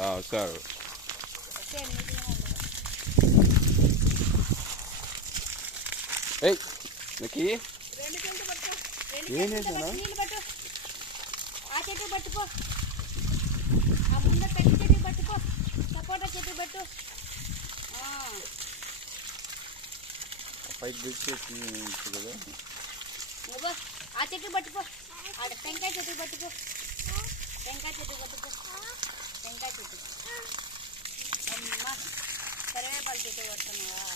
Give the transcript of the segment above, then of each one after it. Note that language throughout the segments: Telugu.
సార్ నీకు ఏం చేసానా ఆ చెట్టు పట్టుకో, ఆ ముందు పెద్ద చెట్టు పట్టుకో, సపోటా చెట్టు పట్టు. పైకి తెచ్చేసి కదా నువ్వు ఆ చెట్టు పట్టుకో, ఆడ టెంకాయ చెట్టు పట్టుకో, టెంకాయ చెట్టు పట్టుకో, టెంకాయ చెట్టు. అమ్మా కరివేపాకు చెట్టు పడుతున్నావా?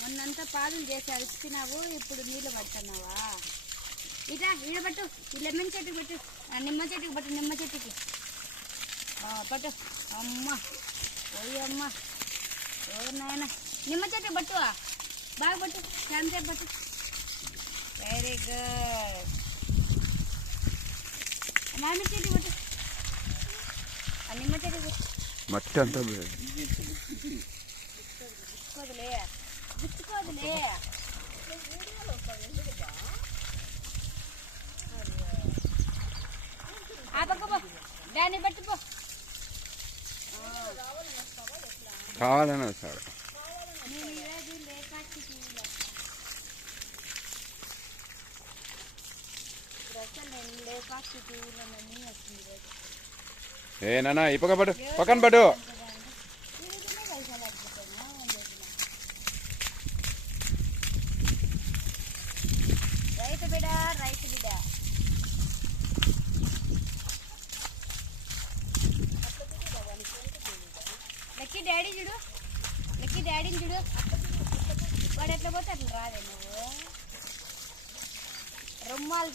మొన్నంతా పాదులు చేసి అలిసినావు, ఇప్పుడు నీళ్ళు పడుతున్నావా? ఇట్లా ఈడ పట్టు, ఈ లెమన్ చెట్టుకి పెట్టు, నిమ్మ చెట్టుకి పట్టు, నిమ్మ చెట్టుకి పట్టు. అమ్మ ఓయ్ అమ్మ ఓ నాయన, నిమ్మ చెట్టుకి పట్టు, బాగా పట్టు, శాంతి పట్టు. Very good. మామిడి చెట్టు పట్టు, ఆ నిమ్మ చెట్టుకి పట్టు. మట్టి అంతా గుచ్చుకోదులే, గుచ్చుకోదులే. ఆ పక్క పో, దాన్ని పట్టుకో. కావాలన్నా సార్ నాన్న ఈ పక్క పట్టు, పక్కన పట్టు. రైతు బిడ్డ, రైతు బిడ్డ. లక్కీ డాడీ చూడు, లక్కీ డాడీని చూడు, వాడు ఎట్లా పోతే అట్లా రాదే నువ్వు. రుమ్మాలు